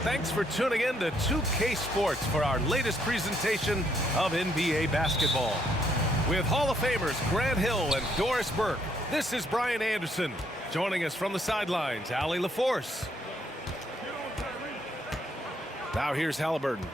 Thanks for tuning in to 2K Sports for our latest presentation of NBA basketball. With Hall of Famers Grant Hill and Doris Burke, this is Brian Anderson. Joining us from the sidelines, Allie LaForce. Now here's Halliburton.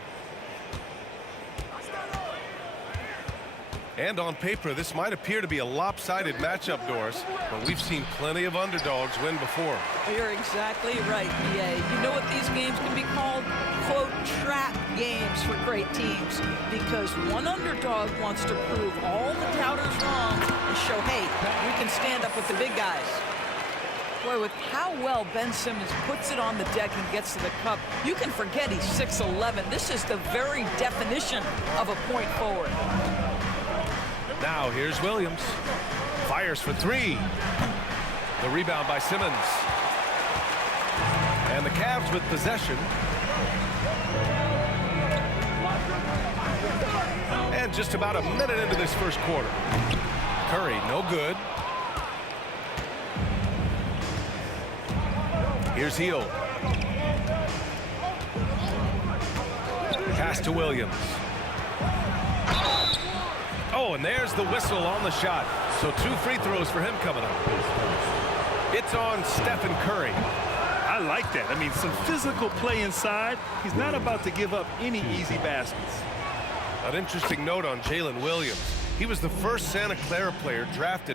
And on paper, this might appear to be a lopsided matchup, Doris, but we've seen plenty of underdogs win before. You're exactly right, PA. You know what these games can be called? Quote, trap games for great teams, because one underdog wants to prove all the doubters wrong and show, hey, we can stand up with the big guys. Boy, with how well Ben Simmons puts it on the deck and gets to the cup, you can forget he's 6'11". This is the very definition of a point forward. Now here's Williams. Fires for three. The rebound by Simmons. And the Cavs with possession. And just about a minute into this first quarter. Curry, no good. Here's Hill. Pass to Williams. Oh, and there's the whistle on the shot. So 2 free throws for him coming up. It's on Stephen Curry. I like that. I mean, some physical play inside. He's not about to give up any easy baskets. An interesting note on Jalen Williams. He was the first Santa Clara player drafted.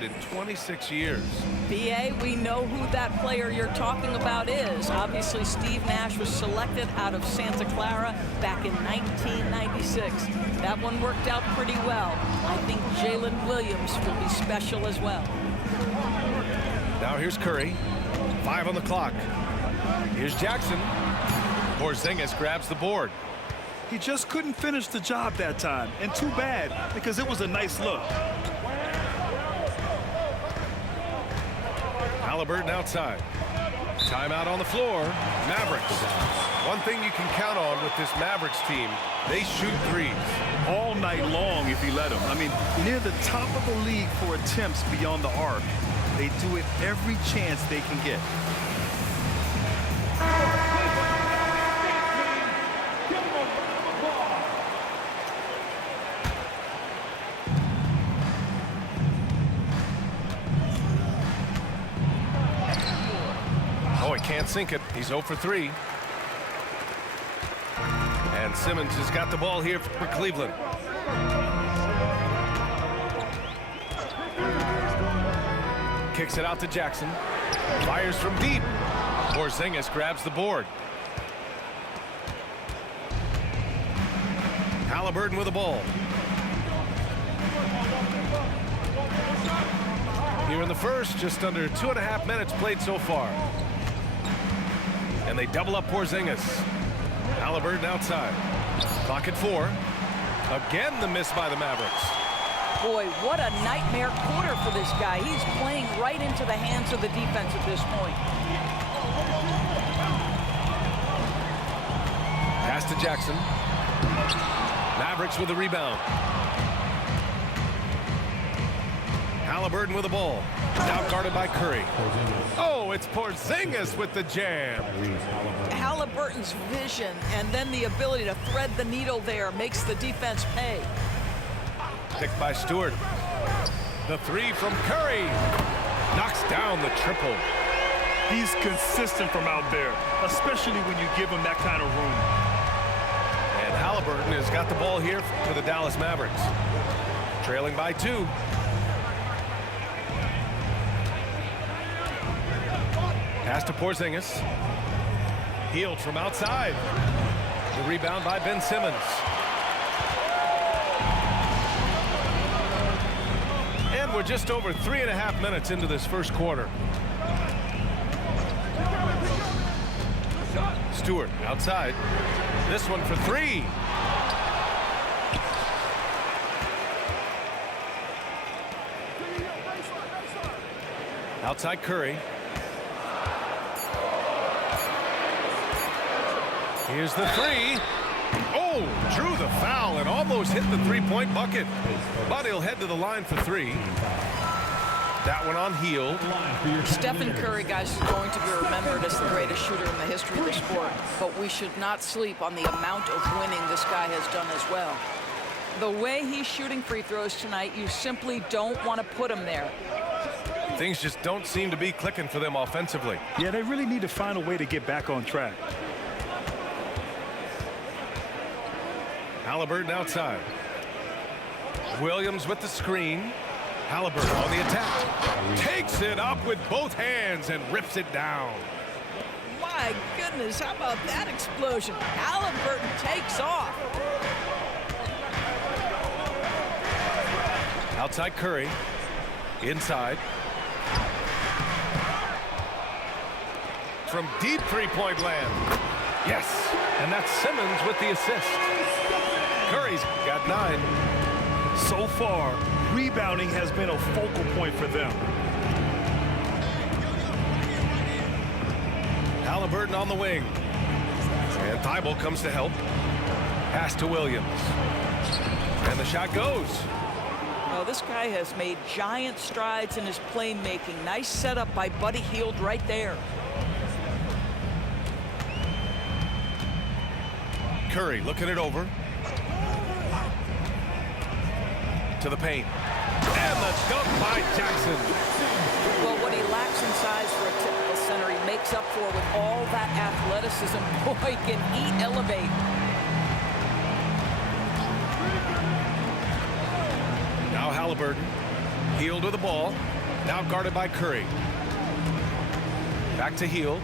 In 26 years. BA, we know who that player you're talking about is. Obviously, Steve Nash was selected out of Santa Clara back in 1996. That one worked out pretty well. I think Jalen Williams will be special as well. Now here's Curry. 5 on the clock. Here's Jackson. Porzingis grabs the board. He just couldn't finish the job that time, and too bad, because it was a nice look. Halliburton outside. Timeout on the floor. Mavericks. One thing you can count on with this Mavericks team, they shoot threes. All night long if you let them. I mean, near the top of the league for attempts beyond the arc. They do it every chance they can get. Can't sink it. He's 0 for 3. And Simmons has got the ball here for Cleveland. Kicks it out to Jackson. Fires from deep. Porzingis grabs the board. Halliburton with the ball. Here in the first, just under 2.5 minutes played so far. And they double up Porzingis. Halliburton outside. Clock at 4. Again, the miss by the Mavericks. Boy, what a nightmare quarter for this guy. He's playing right into the hands of the defense at this point. Pass to Jackson. Mavericks with the rebound. Halliburton with the ball. Now guarded by Curry. Oh, it's Porzingis with the jam. Halliburton's vision and then the ability to thread the needle there makes the defense pay. Picked by Stewart. The 3 from Curry. Knocks down the triple. He's consistent from out there, especially when you give him that kind of room. And Halliburton has got the ball here for the Dallas Mavericks. Trailing by 2. Pass to Porzingis. Healed from outside. The rebound by Ben Simmons. And we're just over 3.5 minutes into this first quarter. Stewart outside. This one for 3. Outside Curry. Here's the three. Oh, drew the foul and almost hit the three-point bucket. But he'll head to the line for three. That one on heel. Stephen Curry, guys, is going to be remembered as the greatest shooter in the history of the sport. But we should not sleep on the amount of winning this guy has done as well. The way he's shooting free throws tonight, you simply don't want to put him there. Things just don't seem to be clicking for them offensively. Yeah, they really need to find a way to get back on track. Halliburton outside. Williams with the screen. Halliburton on the attack. Takes it up with both hands and rips it down. My goodness, how about that explosion? Halliburton takes off. Outside Curry. Inside. From deep three-point land. Yes, and that's Simmons with the assist. Curry's got 9. So far, rebounding has been a focal point for them. Halliburton on the wing. And Thibault comes to help. Pass to Williams. And the shot goes. Well, this guy has made giant strides in his playmaking. Nice setup by Buddy Hield right there. Curry looking it over. To the paint. And the dunk by Jackson. Well, what he lacks in size for a typical center, he makes up for with all that athleticism. Boy, can he elevate. Now Halliburton. Hield with the ball. Now guarded by Curry. Back to Hield.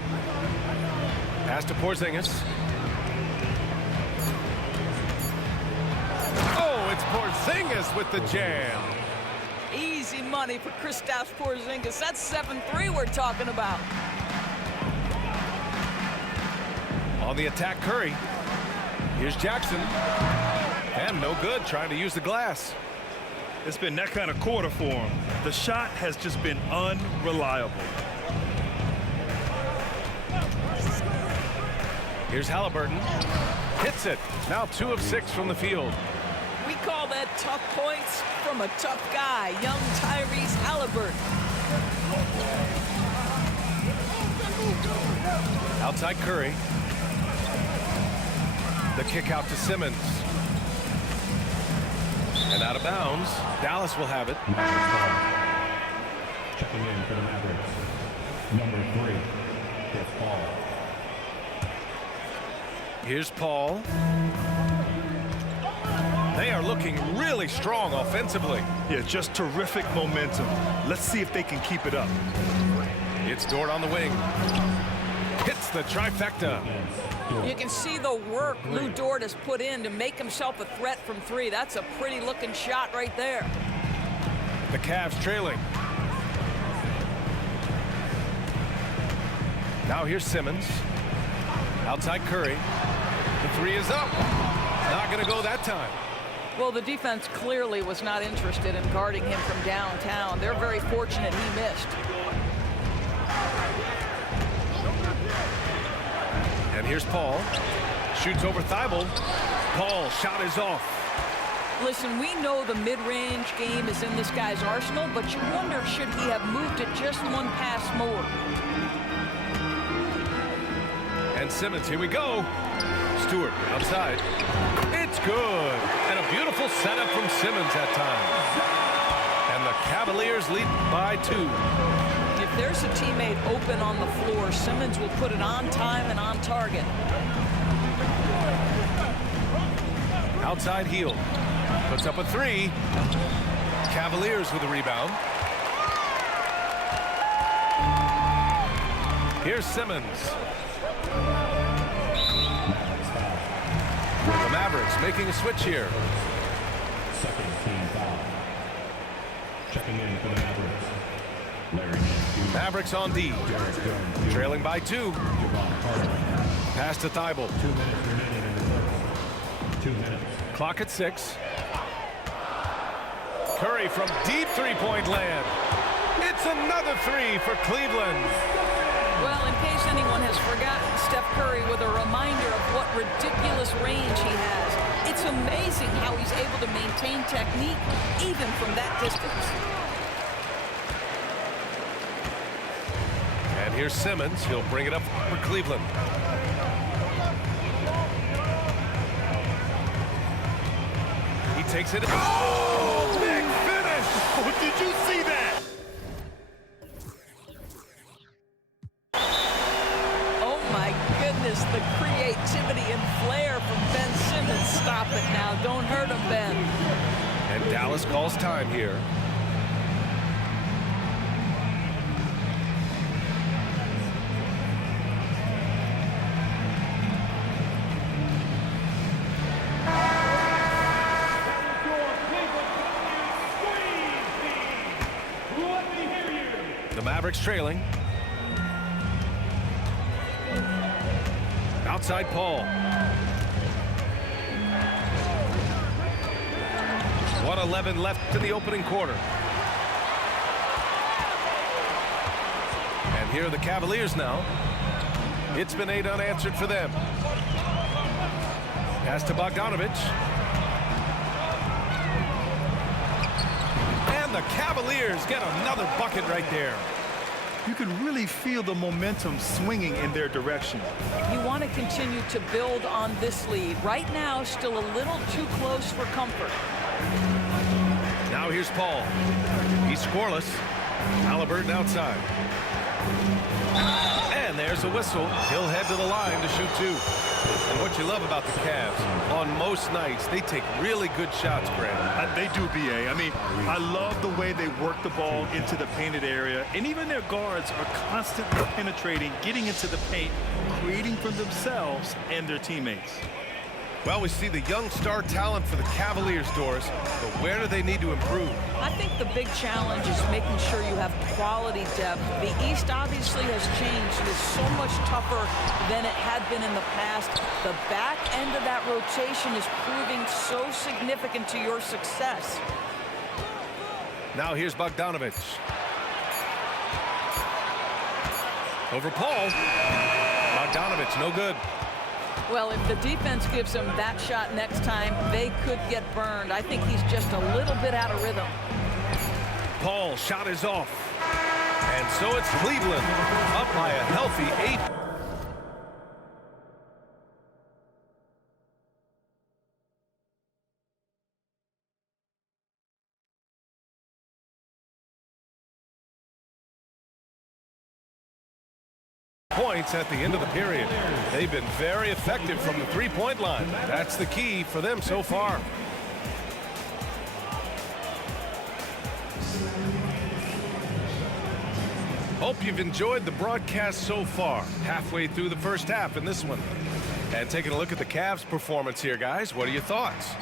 Pass to Porzingis. Oh, it's Porzingis with the jam. Easy money for Kristaps Porzingis. That's 7-3 we're talking about. On the attack, Curry. Here's Jackson. And no good, trying to use the glass. It's been that kind of quarter for him. The shot has just been unreliable. Here's Halliburton. Hits it. Now 2 of 6 from the field. We call that tough points from a tough guy, young Tyrese Halliburton. Outside Curry. The kick out to Simmons. And out of bounds. Dallas will have it. Checking in for the Mavericks. Number 3, it's Paul. Here's Paul. They are looking really strong offensively. Yeah, just terrific momentum. Let's see if they can keep it up. It's Dort on the wing. Hits the trifecta. You can see the work Lou Dort has put in to make himself a threat from 3. That's a pretty looking shot right there. The Cavs trailing. Now here's Simmons. Outside Curry. The 3 is up. Not going to go that time. Well, the defense clearly was not interested in guarding him from downtown. They're very fortunate he missed. And here's Paul. Shoots over Thibault. Paul, shot is off. Listen, we know the mid-range game is in this guy's arsenal, but you wonder, should he have moved it just one pass more? And Simmons, here we go. Stewart outside. It's good. And a beautiful setup from Simmons that time. And the Cavaliers lead by 2. If there's a teammate open on the floor, Simmons will put it on time and on target. Outside Hield. Puts up a 3. Cavaliers with a rebound. Here's Simmons. The Mavericks making a switch here. Second team foul. Checking in for the Mavericks. Larry. Mavericks on D. Trailing by 2. Pass to Thibault. 2 minutes remaining in the first. 2 minutes. Clock at 6. Curry from deep three-point land. It's another three for Cleveland. Well, in case anyone has forgotten, Steph Curry with a reminder of what ridiculous range he has. It's amazing how he's able to maintain technique even from that distance. And here's Simmons. He'll bring it up for Cleveland. He takes it. Oh, big finish! Oh, did you see that? Oh my goodness, the creativity and flair from Ben Simmons. Stop it now. Don't hurt him, Ben. And Dallas calls time here. The Mavericks trailing. Outside Paul. 1:11 left in the opening quarter. And here are the Cavaliers now. It's been 8 unanswered for them. Pass to Bogdanovich. And the Cavaliers get another bucket right there. You can really feel the momentum swinging in their direction. You want to continue to build on this lead. Right now, still a little too close for comfort. Now here's Paul. He's scoreless. Halliburton outside. And there's a whistle. He'll head to the line to shoot 2. And what you love about the Cavs, on most nights, they take really good shots, Grant. They do, B.A. I mean, I love the way they work the ball into the painted area. And even their guards are constantly penetrating, getting into the paint, creating for themselves and their teammates. Well, we see the young star talent for the Cavaliers, Doris, but where do they need to improve? I think the big challenge is making sure you have quality depth. The East obviously has changed. It is so much tougher than it had been in the past. The back end of that rotation is proving so significant to your success. Now here's Bogdanovich. Over Paul. Bogdanovich, no good. Well, if the defense gives him that shot next time, they could get burned. I think he's just a little bit out of rhythm. Paul, shot is off. And so it's Cleveland, up by a healthy 8. Points at the end of the period. They've been very effective from the three-point line. That's the key for them so far. Hope you've enjoyed the broadcast so far. Halfway through the first half in this one. And taking a look at the Cavs' performance here, guys. What are your thoughts?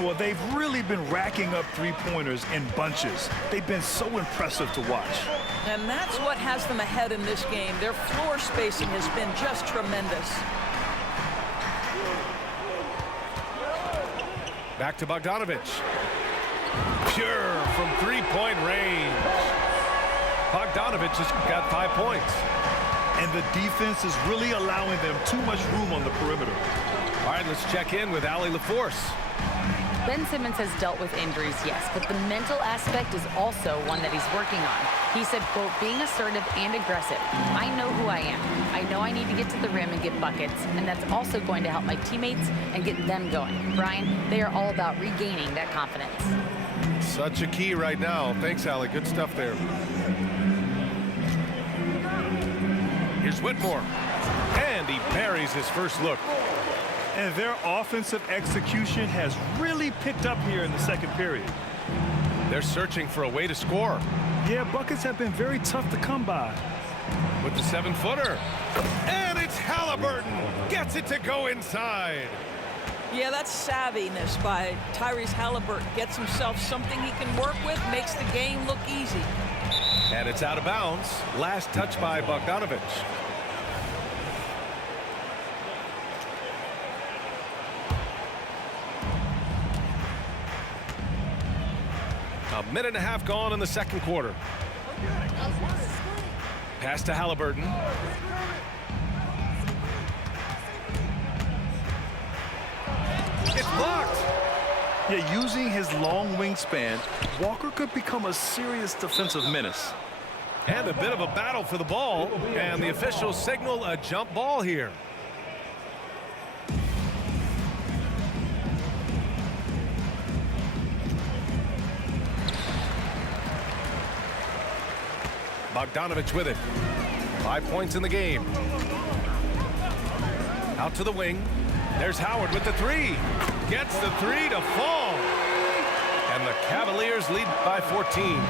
Well, they've really been racking up three-pointers in bunches. They've been so impressive to watch. And that's what has them ahead in this game. Their floor spacing has been just tremendous. Back to Bogdanovich. Pure from three-point range. Bogdanovich has got 5 points. And the defense is really allowing them too much room on the perimeter. All right, let's check in with Allie LaForce. Ben Simmons has dealt with injuries, yes, but the mental aspect is also one that he's working on. He said, quote, being assertive and aggressive. I know who I am. I know I need to get to the rim and get buckets, and that's also going to help my teammates and get them going. Brian, they are all about regaining that confidence. Such a key right now. Thanks, Allie. Good stuff there. Here's Whitmore. And he buries his first look. And their offensive execution has really picked up here in the second period. They're searching for a way to score. Yeah, buckets have been very tough to come by. With the 7-footer. And it's Halliburton. Gets it to go inside. Yeah, that's savviness by Tyrese Halliburton. Gets himself something he can work with, makes the game look easy. And it's out of bounds. Last touch by Bogdanovich. A minute and a half gone in the second quarter. Pass to Halliburton. It's blocked. Yeah, using his long wingspan, Walker could become a serious defensive menace. And a bit of a battle for the ball. And the officials signal a jump ball here. Bogdanovich with it. 5 points in the game. Out to the wing. There's Howard with the three. Gets the three to fall. And the Cavaliers lead by 14.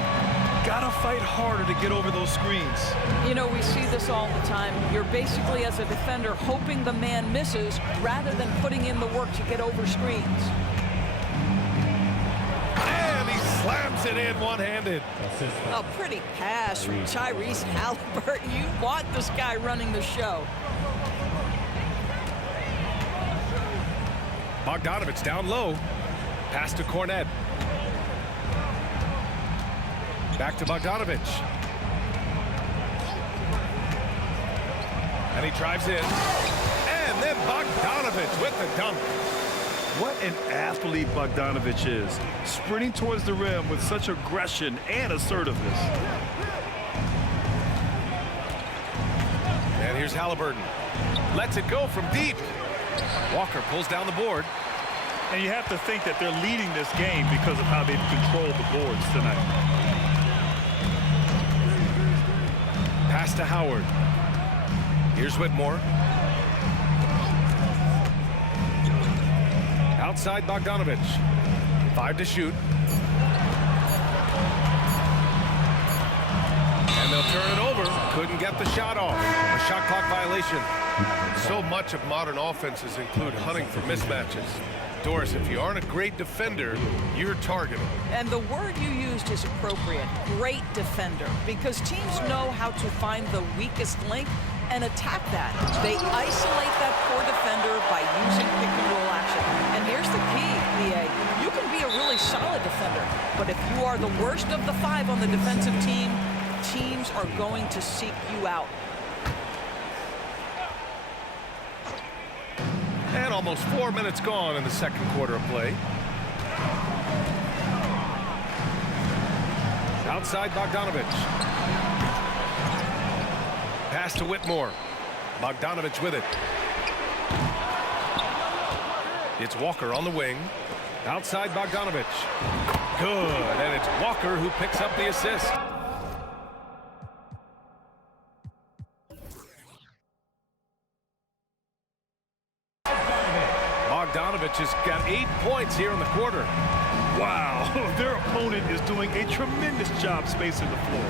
Gotta fight harder to get over those screens. You know, we see this all the time. You're basically, as a defender, hoping the man misses rather than putting in the work to get over screens. And he slams it in one-handed. A pretty pass from Tyrese Halliburton. You want this guy running the show. Bogdanovich down low. Pass to Cornet. Back to Bogdanovich. And he drives in. And then Bogdanovich with the dunk. What an athlete Bogdanovich is. Sprinting towards the rim with such aggression and assertiveness. And here's Halliburton. Lets it go from deep. Walker pulls down the board. And you have to think that they're leading this game because of how they've controlled the boards tonight. Pass to Howard. Here's Whitmore. Outside Bogdanovich. 5 to shoot. And they'll turn it over. Couldn't get the shot off. A shot clock violation. So much of modern offenses include hunting for mismatches. Doris, if you aren't a great defender, you're targeted. And the word you used is appropriate. Great defender. Because teams know how to find the weakest link and attack that. They isolate that poor defender by using pick-and-roll action. And here's the key, PA. You can be a really solid defender, but if you are the worst of the 5 on the defensive team, teams are going to seek you out. And almost 4 minutes gone in the second quarter of play. Outside Bogdanovich. Pass to Whitmore. Bogdanovich with it. It's Walker on the wing. Outside Bogdanovich. Good. And it's Walker who picks up the assist. Bogdanovich has got 8 points here in the quarter. Wow, their opponent is doing a tremendous job spacing the floor.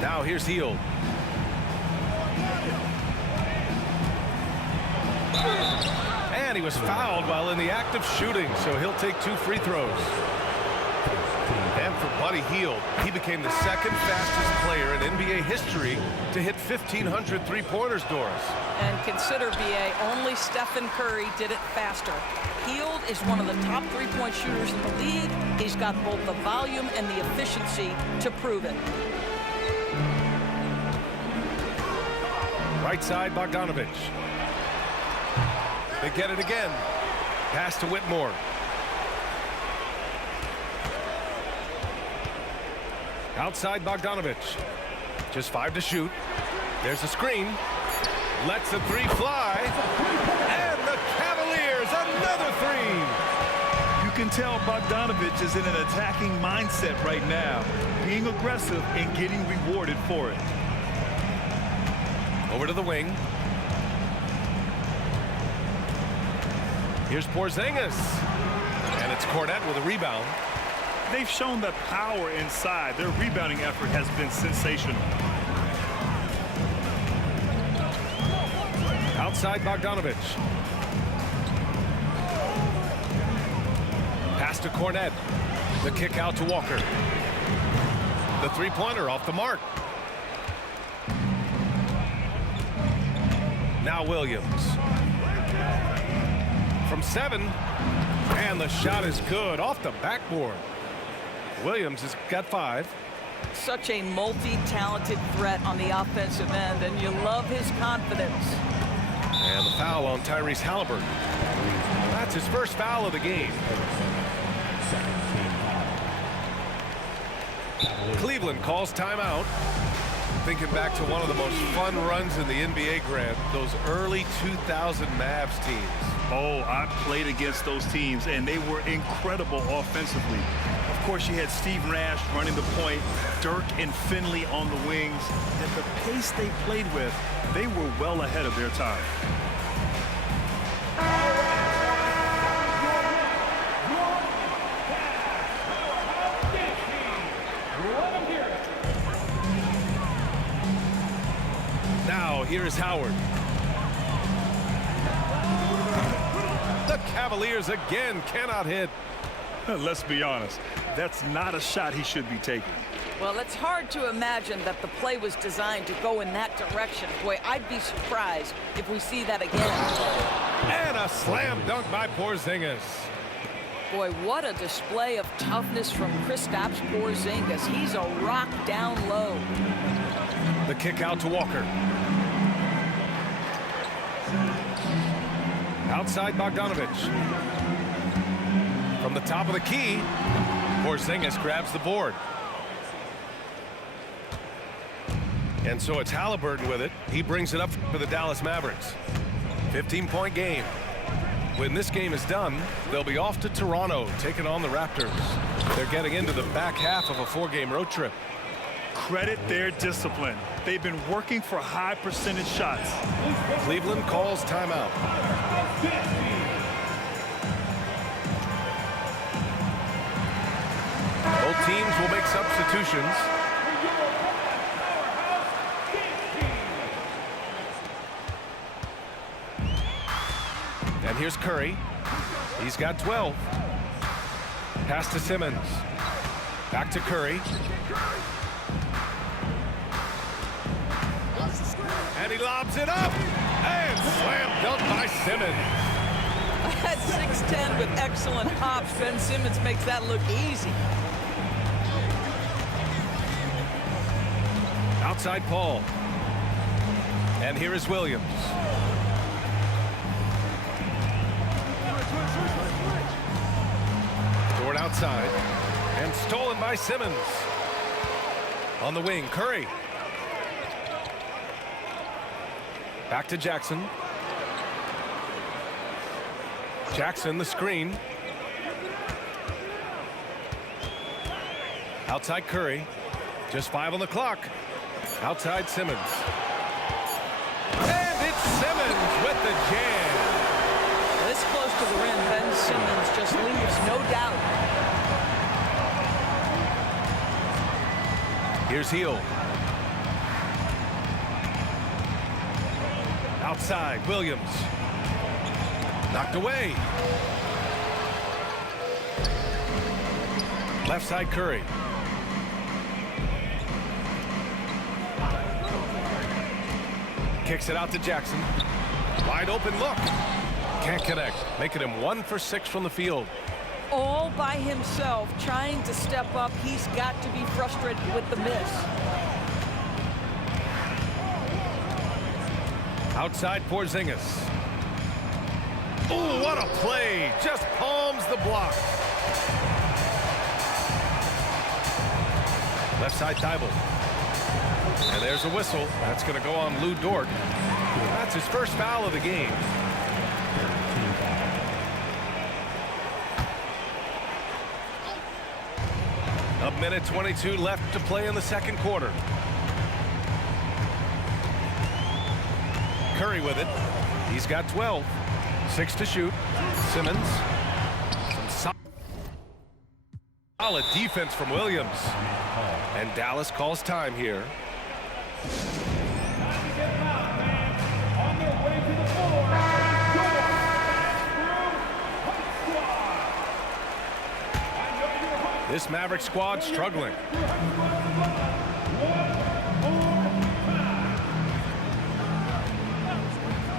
Now here's Hield. And he was fouled while in the act of shooting, so he'll take 2 free throws. And for Buddy Hield, he became the second fastest player in NBA history to hit 1,500 three-pointers, Doris. And consider, BA, only Stephen Curry did it faster. Hield is one of the top 3-point shooters in the league. He's got both the volume and the efficiency to prove it. Right side, Bogdanovich. They get it again. Pass to Whitmore. Outside Bogdanovich. Just 5 to shoot. There's a screen. Lets the 3 fly. And the Cavaliers, another 3. You can tell Bogdanovich is in an attacking mindset right now, being aggressive and getting rewarded for it. Over to the wing. Here's Porzingis. And it's Cornet with a rebound. They've shown the power inside. Their rebounding effort has been sensational. Outside Bogdanovich. Pass to Cornet. The kick out to Walker. The three-pointer off the mark. Now Williams. From 7. And the shot is good off the backboard. Williams has got 5. Such a multi-talented threat on the offensive end, and you love his confidence. And the foul on Tyrese Halliburton. That's his first foul of the game. Cleveland calls timeout. Thinking back to one of the most fun runs in the NBA, Grant, those early 2000 Mavs teams. Oh, I played against those teams, and they were incredible offensively. Of course, you had Steve Nash running the point, Dirk and Finley on the wings, and the pace they played with, they were well ahead of their time. Now, here is Howard. The Cavaliers again cannot hit. Let's be honest, that's not a shot he should be taking. Well, it's hard to imagine that the play was designed to go in that direction. Boy, I'd be surprised if we see that again. And a slam dunk by Porzingis. Boy, what a display of toughness from Kristaps Porzingis. He's a rock down low. The kick out to Walker. Outside Bogdanovich. From the top of the key, Porzingis grabs the board. And so it's Halliburton with it. He brings it up for the Dallas Mavericks. 15-point game. When this game is done, they'll be off to Toronto, taking on the Raptors. They're getting into the back half of a 4-game road trip. Credit their discipline. They've been working for high percentage shots. Cleveland calls timeout. Both teams will make substitutions. And here's Curry. He's got 12. Pass to Simmons. Back to Curry. And he lobs it up. And slam dunk by Simmons. At 6'10" with excellent hops, Ben Simmons makes that look easy. Outside Paul. And here is Williams. Toward outside. And stolen by Simmons. On the wing, Curry. Back to Jackson. Jackson, the screen. Outside Curry. Just 5 on the clock. Outside Simmons. And it's Simmons with the jam. This close to the rim, Ben Simmons just leaves no doubt. Here's Hill. Outside, Williams. Knocked away. Left side, Curry. Kicks it out to Jackson. Wide open look. Can't connect. Making him 1 for 6 from the field. All by himself, trying to step up. He's got to be frustrated with the miss. Outside Porzingis. Oh, what a play. Just palms the block. Left side Thibault. And there's a whistle. That's going to go on Lou Dort. That's his first foul of the game. A minute 22 left to play in the second quarter. Curry with it. He's got 12. 6 to shoot. Simmons. Some solid defense from Williams. And Dallas calls time here. This Maverick squad struggling.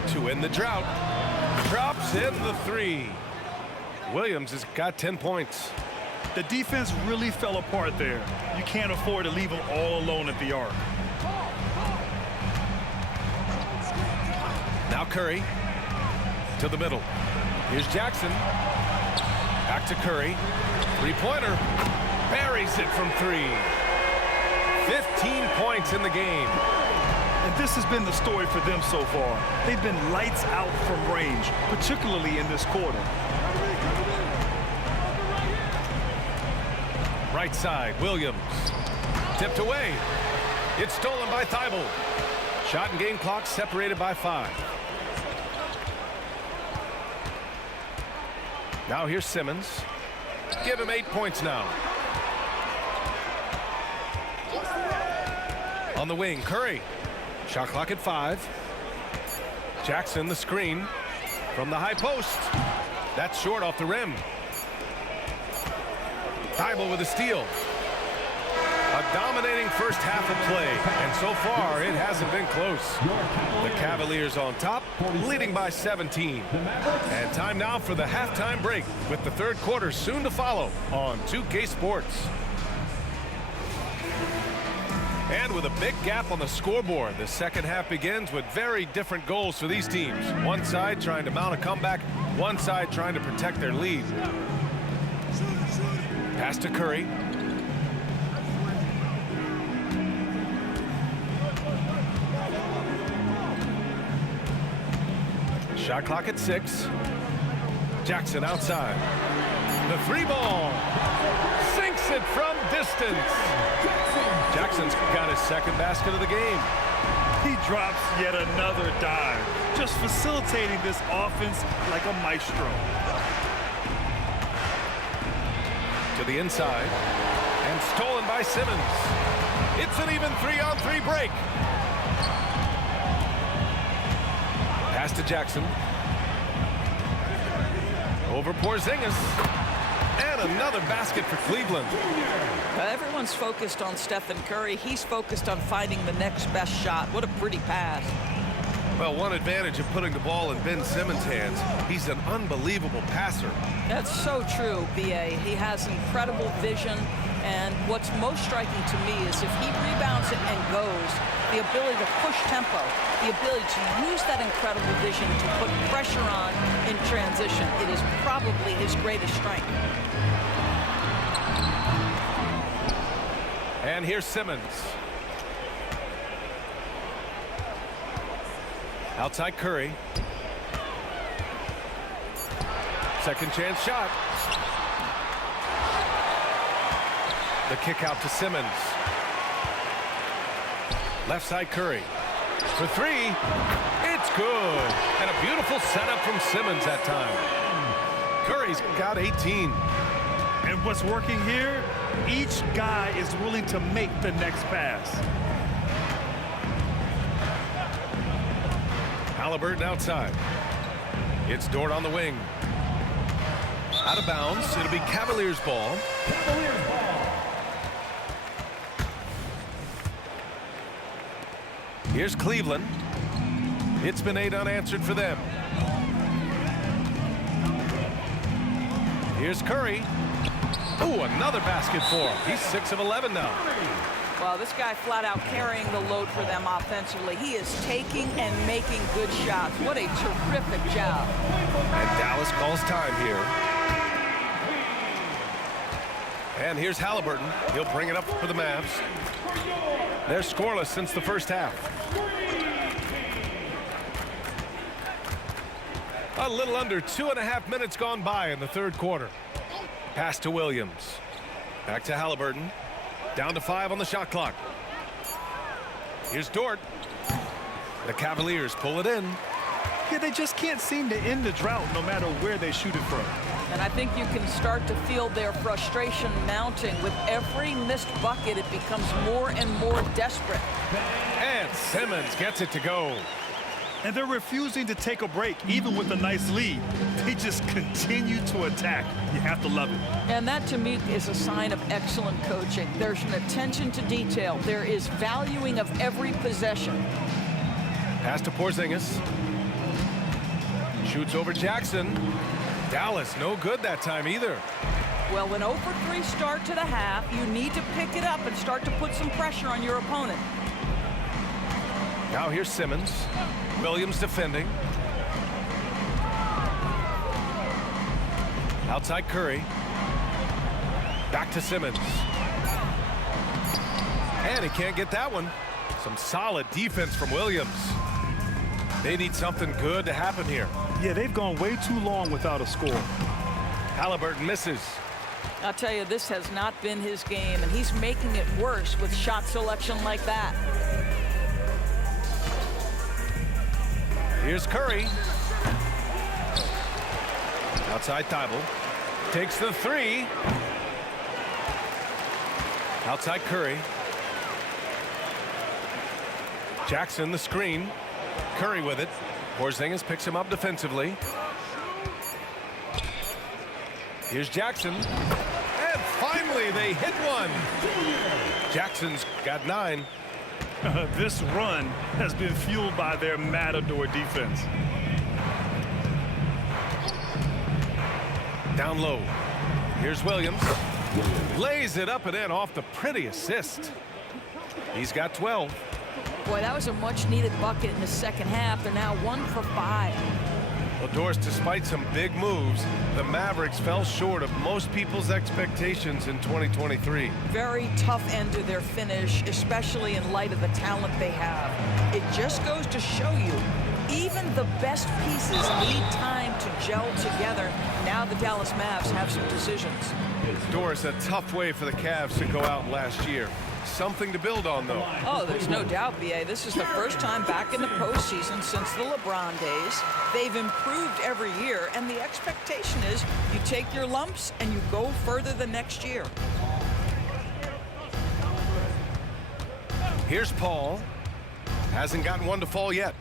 To end the drought. Drops in the 3. Williams has got 10 points. The defense really fell apart there. You can't afford to leave them all alone at the arc. Now Curry to the middle. Here's Jackson. Back to Curry. Three-pointer. Buries it from 3. 15 points in the game. And this has been the story for them so far. They've been lights out from range, particularly in this quarter. Right side, Williams. Tipped away. It's stolen by Thibault. Shot and game clock separated by 5. Now here's Simmons. Give him 8 points now. On the wing, Curry. Shot clock at 5. Jackson, the screen from the high post. That's short off the rim. Thibault with a steal. A dominating first half of play, and so far it hasn't been close. The Cavaliers on top, leading by 17. And time now for the halftime break, with the third quarter soon to follow on 2K Sports. And with a big gap on the scoreboard, the second half begins with very different goals for these teams. One side trying to mount a comeback, one side trying to protect their lead. Pass to Curry. Shot clock at 6. Jackson outside. The 3-ball. Sinks it from distance. Jackson's got his second basket of the game. He drops yet another dive, just facilitating this offense like a maestro. To the inside. And stolen by Simmons. It's an even 3-on-3 break. Pass to Jackson. Over Porzingis. And another basket for Cleveland. Everyone's focused on Stephen Curry. He's focused on finding the next best shot. What a pretty pass. Well, one advantage of putting the ball in Ben Simmons' hands, he's an unbelievable passer. That's so true, B.A. He has incredible vision, and what's most striking to me is if he rebounds it and goes, the ability to push tempo, the ability to use that incredible vision to put pressure on in transition. It is probably his greatest strength. And here's Simmons. Outside Curry. Second chance shot. The kick out to Simmons. Left side Curry. For 3. It's good. And a beautiful setup from Simmons that time. Curry's got 18. And what's working here, each guy is willing to make the next pass. Halliburton outside. It's Dort on the wing. Out of bounds. It'll be Cavaliers ball. Cavaliers ball. Here's Cleveland. It's been 8 unanswered for them. Here's Curry. Ooh, another basket for him. He's 6 of 11 now. Well, this guy flat out carrying the load for them offensively. He is taking and making good shots. What a terrific job. And Dallas calls time here. And here's Halliburton. He'll bring it up for the Mavs. They're scoreless since the first half. A little under 2.5 minutes gone by in the third quarter. Pass to Williams. Back to Halliburton. Down to 5 on the shot clock. Here's Dort. The Cavaliers pull it in. Yeah, they just can't seem to end the drought no matter where they shoot it from. And I think you can start to feel their frustration mounting. With every missed bucket, it becomes more and more desperate. And Simmons gets it to go. And they're refusing to take a break, even with a nice lead. They just continue to attack. You have to love it. And that, to me, is a sign of excellent coaching. There's an attention to detail. There is valuing of every possession. Pass to Porzingis. Shoots over Jackson. Dallas, no good that time either. Well, an 0-for-3 start to the half. You need to pick it up and start to put some pressure on your opponent. Now here's Simmons. Williams defending. Outside Curry. Back to Simmons. And he can't get that one. Some solid defense from Williams. They need something good to happen here. Yeah, they've gone way too long without a score. Halliburton misses. I'll tell you, this has not been his game, and he's making it worse with shot selection like that. Here's Curry. Outside Thibault. Takes the three. Outside Curry. Jackson the screen. Curry with it. Porzingis picks him up defensively. Here's Jackson. And finally they hit one. Jackson's got 9. This run has been fueled by their matador defense. Down low. Here's Williams. Lays it up and in off the pretty assist. He's got 12. Boy, that was a much-needed bucket in the second half. They're now 1 for 5. Well, Doris, despite some big moves, the Mavericks fell short of most people's expectations in 2023. Very tough end to their finish, especially in light of the talent they have. It just goes to show you, even the best pieces need time to gel together. Now the Dallas Mavs have some decisions. Doris, a tough way for the Cavs to go out last year. Something to build on, though. Oh, there's no doubt, B.A. This is the first time back in the postseason since the LeBron days. They've improved every year, and the expectation is you take your lumps and you go further the next year. Here's Paul. Hasn't gotten one to fall yet.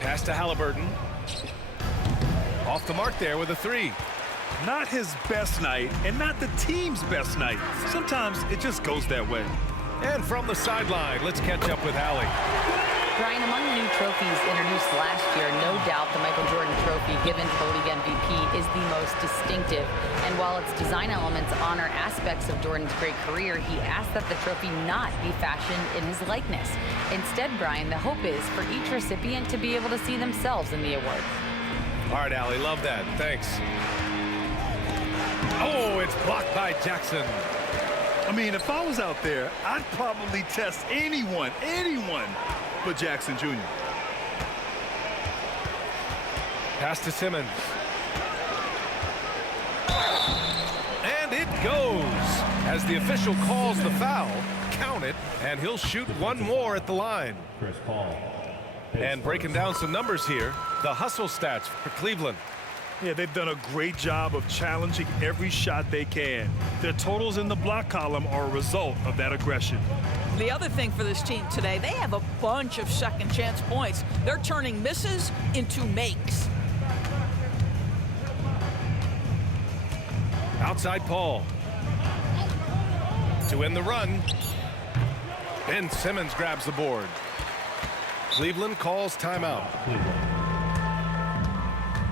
Pass to Halliburton. Off the mark there with a 3. Not his best night, and not the team's best night. Sometimes it just goes that way. And from the sideline, let's catch up with Allie. Brian, among the new trophies introduced last year, no doubt the Michael Jordan Trophy given to the league MVP is the most distinctive. And while its design elements honor aspects of Jordan's great career, he asked that the trophy not be fashioned in his likeness. Instead, Brian, the hope is for each recipient to be able to see themselves in the award. All right, Allie, love that. Thanks. Oh, it's blocked by Jackson. I mean, if I was out there, I'd probably test anyone but Jackson Jr. Pass to Simmons. And it goes. As the official calls the foul, count it, and he'll shoot one more at the line. Chris Paul. And breaking down some numbers here, the hustle stats for Cleveland. Yeah, they've done a great job of challenging every shot they can. Their totals in the block column are a result of that aggression. The other thing for this team today, they have a bunch of second chance points. They're turning misses into makes. Outside Paul. To win the run. Ben Simmons grabs the board. Cleveland calls timeout.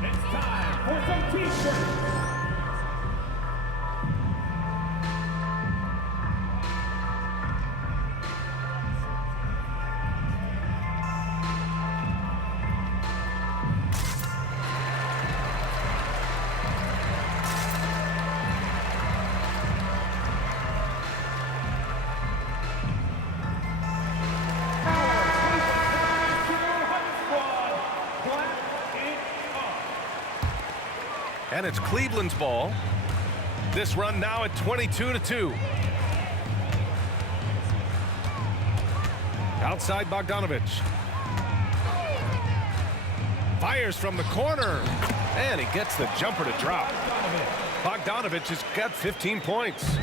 It's time for some t-shirts. And it's Cleveland's ball. This run now at 22-2. Outside Bogdanovich. Fires from the corner. And he gets the jumper to drop. Bogdanovich has got 15 points.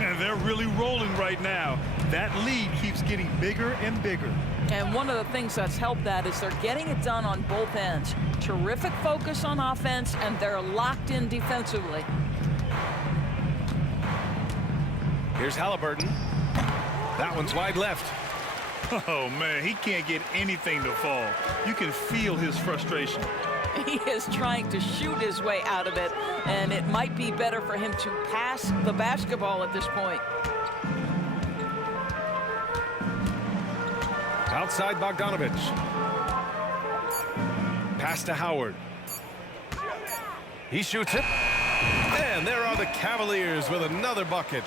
And they're really rolling right now. That lead keeps getting bigger and bigger. And one of the things that's helped that is they're getting it done on both ends. Terrific focus on offense, and they're locked in defensively. Here's Halliburton. That one's wide left. Oh, man, he can't get anything to fall. You can feel his frustration. He is trying to shoot his way out of it, and it might be better for him to pass the basketball at this point. Outside Bogdanovich. Pass to Howard. He shoots it. And there are the Cavaliers with another bucket.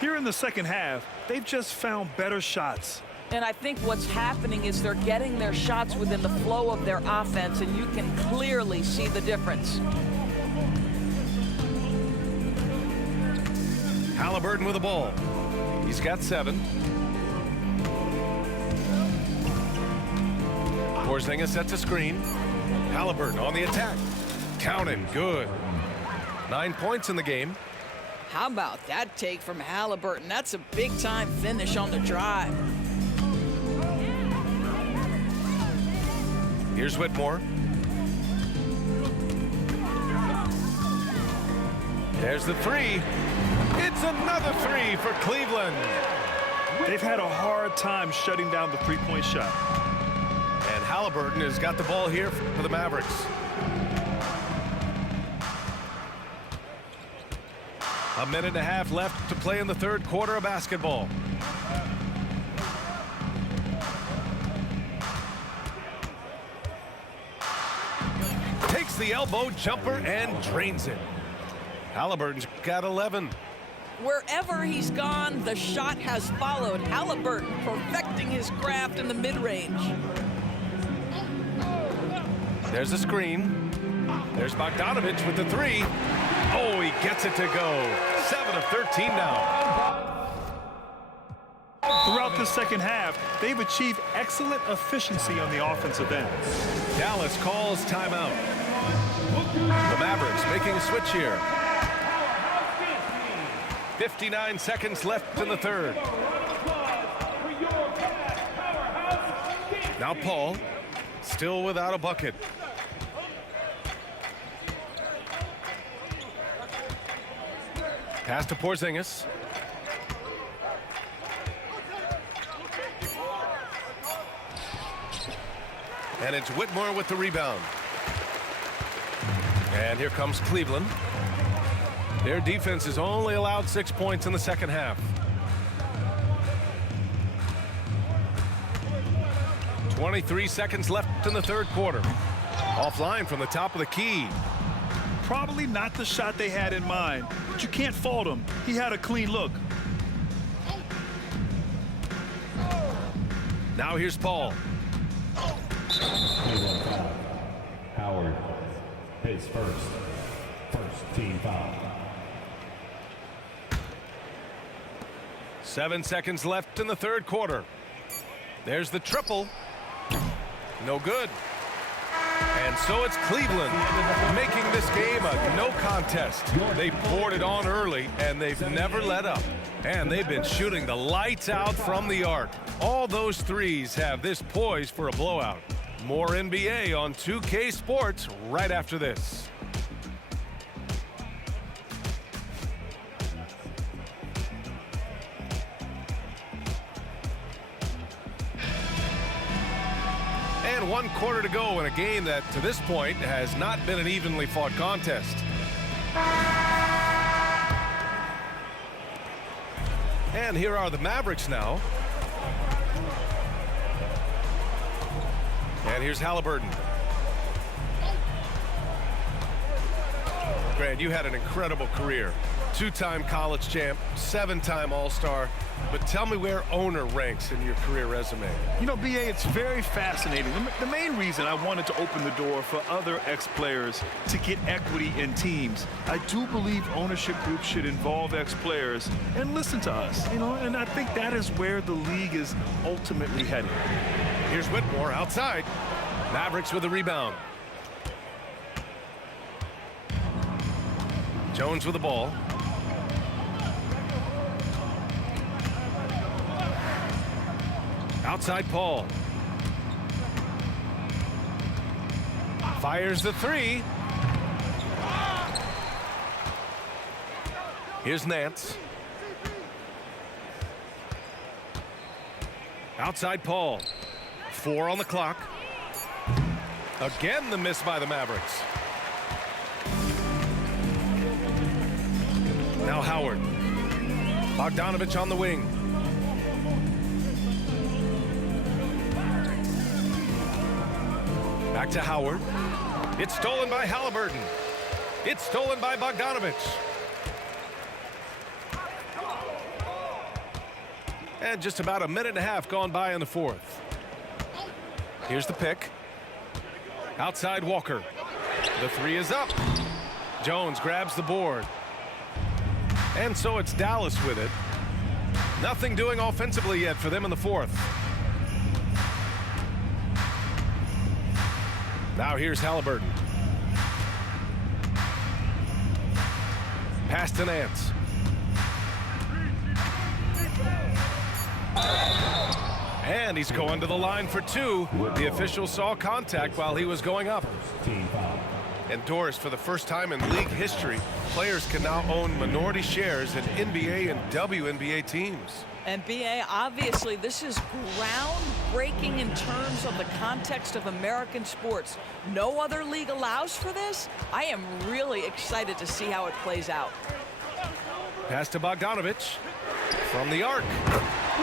Here in the second half, they've just found better shots. And I think what's happening is they're getting their shots within the flow of their offense, and you can clearly see the difference. Halliburton with the ball. He's got 7. Porzingis sets a screen. Halliburton on the attack. Counting, good. 9 points in the game. How about that take from Halliburton? That's a big-time finish on the drive. Here's Whitmore. There's the 3. It's another 3 for Cleveland. They've had a hard time shutting down the three-point shot. And Halliburton has got the ball here for the Mavericks. A minute and a half left to play in the third quarter of basketball. Takes the elbow jumper and drains it. Halliburton's got 11. Wherever he's gone, the shot has followed. Halliburton perfecting his craft in the mid-range. There's a screen. There's Bogdanovich with the 3. Oh, he gets it to go. 7 of 13 now. Throughout the second half, they've achieved excellent efficiency on the offensive end. Dallas calls timeout. The Mavericks making a switch here. 59 seconds left in the third. Now Paul, still without a bucket. Pass to Porzingis. And it's Whitmore with the rebound. And here comes Cleveland. Their defense has only allowed 6 points in the second half. 23 seconds left in the third quarter. Offline from the top of the key. Probably not the shot they had in mind, but you can't fault him. He had a clean look. Now here's Paul. Howard, his first team foul. 7 seconds left in the third quarter. There's the triple. No good. And so it's Cleveland making this game a no contest. They poured it on early, and they've never let up. And they've been shooting the lights out from the arc. All those threes have this poised for a blowout. More NBA on 2K Sports right after this. And 1 quarter to go in a game that, to this point, has not been an evenly fought contest. And here are the Mavericks now. And here's Halliburton. Grant, you had an incredible career. 2-time college champ, 7-time All-Star. But tell me where owner ranks in your career resume. You know, B.A., it's very fascinating. The main reason I wanted to open the door for other ex-players to get equity in teams, I do believe ownership groups should involve ex-players and listen to us, you know, and I think that is where the league is ultimately headed. Here's Whitmore outside. Mavericks with the rebound. Jones with the ball. Outside Paul. Fires the 3. Here's Nance. Outside Paul. 4 on the clock. Again, the miss by the Mavericks. Now Howard. Bogdanovich on the wing. Back to Howard. It's stolen by Halliburton. It's stolen by Bogdanovich. And just about a minute and a half gone by in the fourth. Here's the pick. Outside Walker. The three is up. Jones grabs the board. And so it's Dallas with it. Nothing doing offensively yet for them in the fourth. Now here's Halliburton. Pass to Nance. And he's going to the line for two. The official saw contact while he was going up. And Doris, for the first time in league history, players can now own minority shares in NBA and WNBA teams. And BA, obviously this is groundbreaking in terms of the context of American sports. No other league allows for this. I am really excited to see how it plays out. Pass to Bogdanovich from the arc.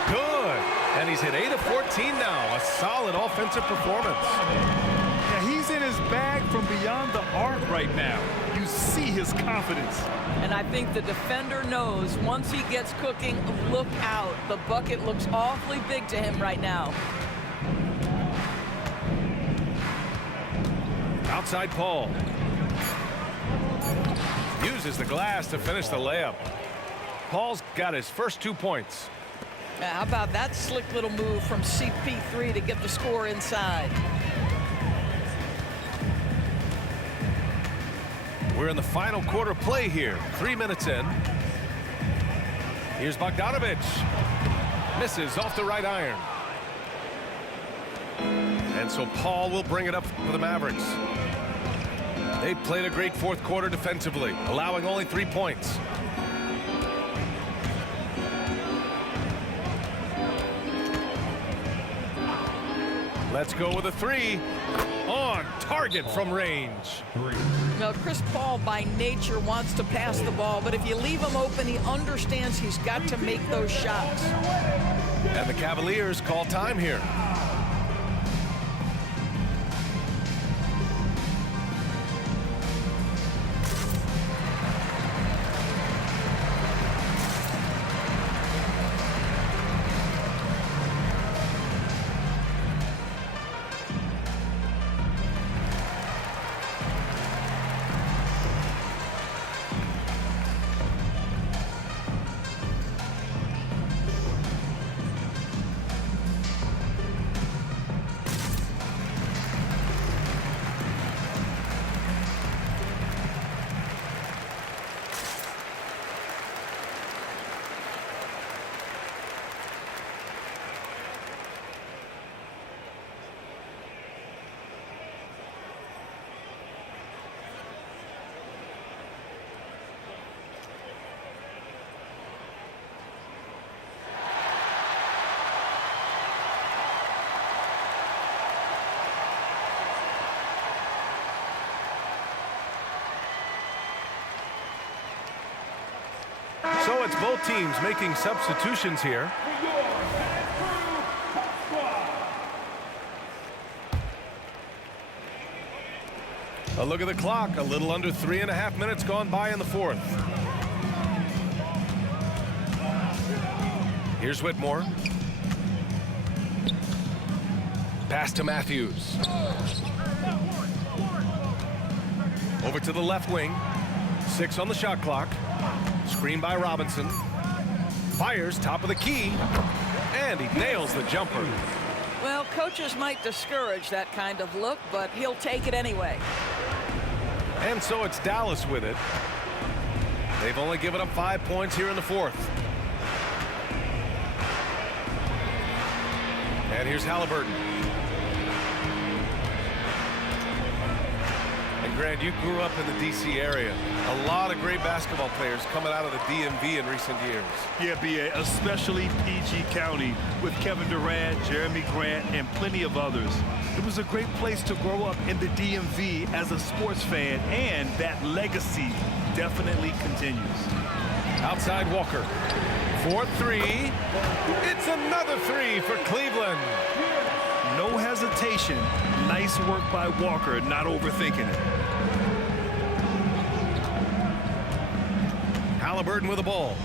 Good. And he's hit 8 of 14 now. A solid offensive performance. Yeah, he's in his bag from beyond the arc right now. You see his confidence. And I think the defender knows once he gets cooking, look out. The bucket looks awfully big to him right now. Outside Paul. Uses the glass to finish the layup. Paul's got his first 2 points. Now, how about that slick little move from CP3 to get the score inside? We're in the final quarter play here. 3 minutes in. Here's Bogdanovich. Misses off the right iron. And so Paul will bring it up for the Mavericks. They played a great fourth quarter defensively, allowing only 3 points. Let's go with a three. On target from range. Now, Chris Paul by nature wants to pass the ball, but if you leave him open, he understands he's got to make those shots. And the Cavaliers call time here. So it's both teams making substitutions here. A look at the clock. A little under 3.5 minutes gone by in the fourth. Here's Whitmore. Pass to Matthews. Over to the left wing. 6 on the shot clock. Screen by Robinson. Fires top of the key. And he nails the jumper. Well, coaches might discourage that kind of look, but he'll take it anyway. And so it's Dallas with it. They've only given up 5 points here in the fourth. And here's Halliburton. And Grant, you grew up in the D.C. area. A lot of great basketball players coming out of the DMV in recent years. Yeah, B.A., especially PG County with Kevin Durant, Jeremy Grant, and plenty of others. It was a great place to grow up in the DMV as a sports fan, and that legacy definitely continues. Outside Walker. 4-3. It's another three for Cleveland. No hesitation. Nice work by Walker, not overthinking it. Halliburton with the ball.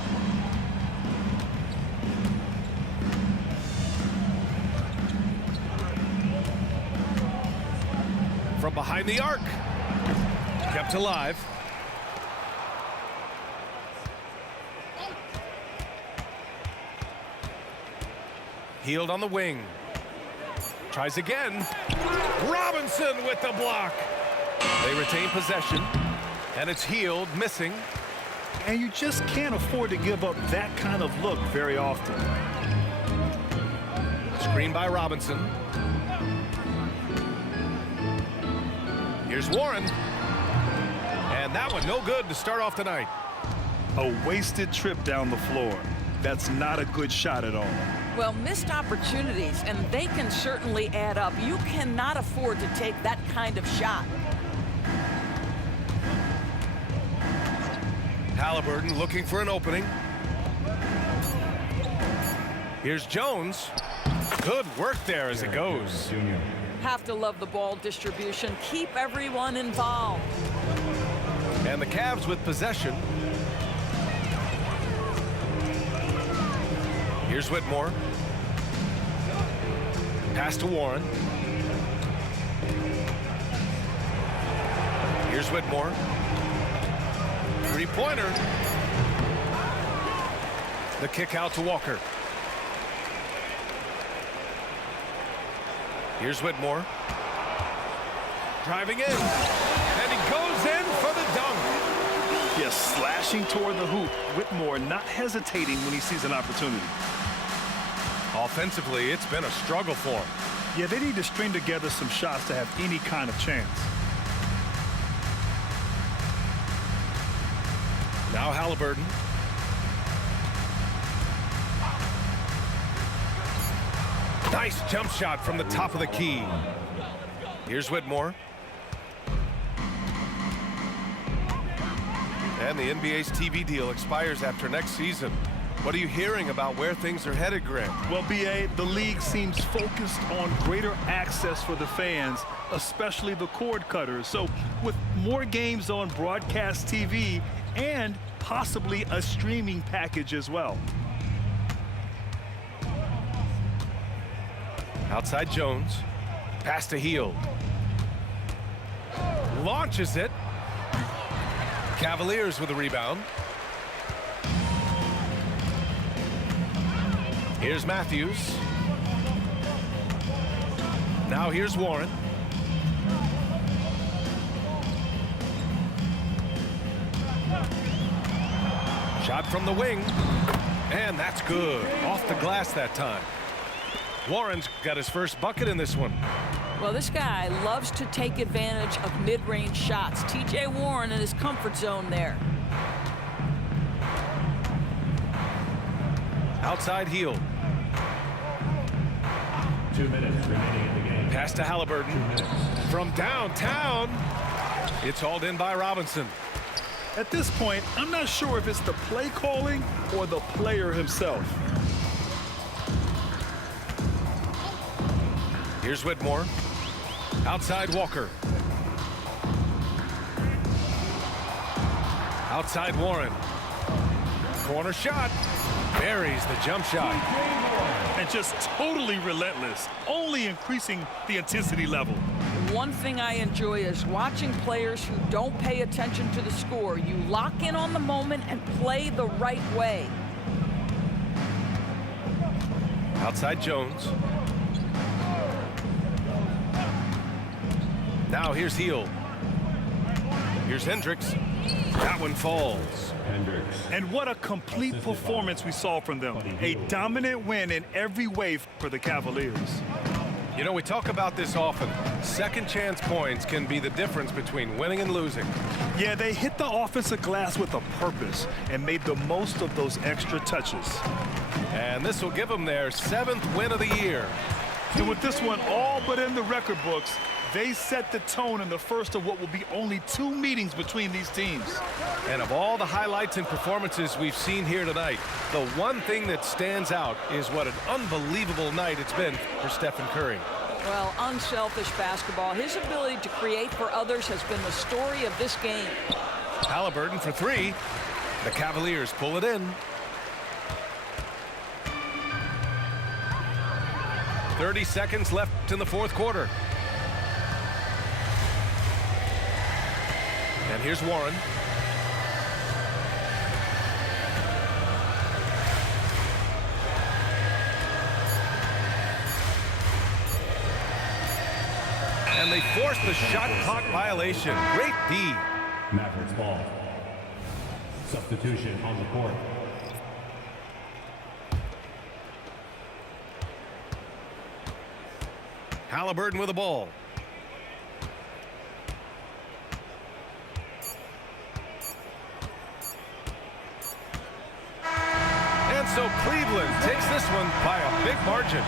From behind the arc. Kept alive. Healed on the wing. Tries again. Robinson with the block. They retain possession. And it's Healed, missing. And you just can't afford to give up that kind of look very often. Screen by Robinson. Here's Warren. And that one no good to start off tonight. A wasted trip down the floor. That's not a good shot at all. Well, missed opportunities, and they can certainly add up. You cannot afford to take that kind of shot. Halliburton looking for an opening. Here's Jones. Good work there as it goes. Have to love the ball distribution. Keep everyone involved. And the Cavs with possession. Here's Whitmore. Pass to Warren. Here's Whitmore. Three-pointer. The kick out to Walker. Here's Whitmore. Driving in. And he goes in for the dunk. Yes, slashing toward the hoop. Whitmore not hesitating when he sees an opportunity. Offensively, it's been a struggle for him. Yeah, they need to string together some shots to have any kind of chance. Now Halliburton. Nice jump shot from the top of the key. Here's Whitmore. And the NBA's TV deal expires after next season. What are you hearing about where things are headed, Grant? Well, B.A., the league seems focused on greater access for the fans, especially the cord cutters. So with more games on broadcast TV and possibly a streaming package as well. Outside Jones. Pass to Heald. Launches it. Cavaliers with a rebound. Here's Matthews. Now here's Warren. Shot from the wing. And that's good. Off the glass that time. Warren's got his first bucket in this one. Well, this guy loves to take advantage of mid-range shots. T.J. Warren in his comfort zone there. Outside Heald. 2 minutes remaining in the game. Pass to Halliburton. From downtown. It's hauled in by Robinson. At this point, I'm not sure if it's the play calling or the player himself. Here's Whitmore. Outside Walker. Outside Warren. Corner shot. Buries the jump shot. And just totally relentless, only increasing the intensity level. One thing I enjoy is watching players who don't pay attention to the score. You lock in on the moment and play the right way. Outside Jones. Now here's Heald. Here's Hendricks. That one falls. Hendricks. And what a complete performance we saw from them. A dominant win in every way for the Cavaliers. You know, we talk about this often. Second chance points can be the difference between winning and losing. Yeah, they hit the offensive glass with a purpose and made the most of those extra touches. And this will give them their 7th win of the year. And with this one all but in the record books, they set the tone in the first of what will be only 2 meetings between these teams. And of all the highlights and performances we've seen here tonight, the one thing that stands out is what an unbelievable night it's been for Stephen Curry. Well, unselfish basketball. His ability to create for others has been the story of this game. Halliburton for 3. The Cavaliers pull it in. 30 seconds left in the 4th quarter. And here's Warren. And they force the shot clock violation. Great D. Mavericks ball. Substitution on the court. Halliburton with the ball. And so Cleveland takes this one by a big margin.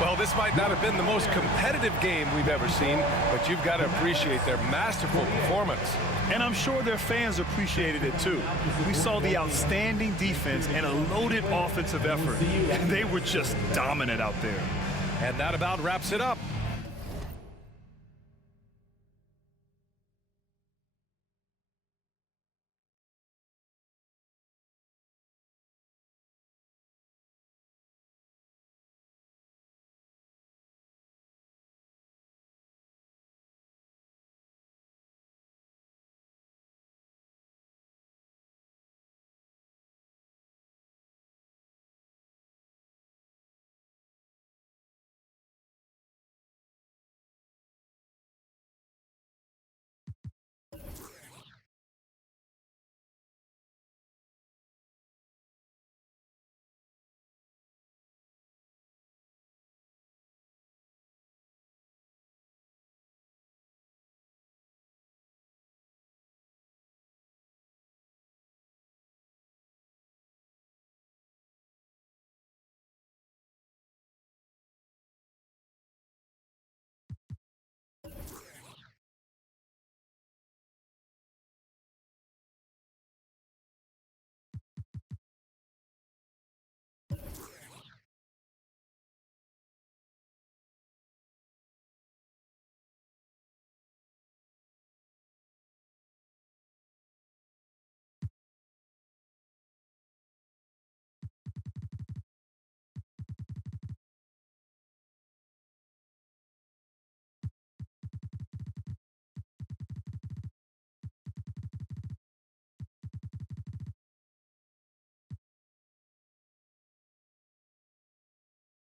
Well, this might not have been the most competitive game we've ever seen, but you've got to appreciate their masterful performance. And I'm sure their fans appreciated it too. We saw the outstanding defense and a loaded offensive effort. They were just dominant out there. And that about wraps it up.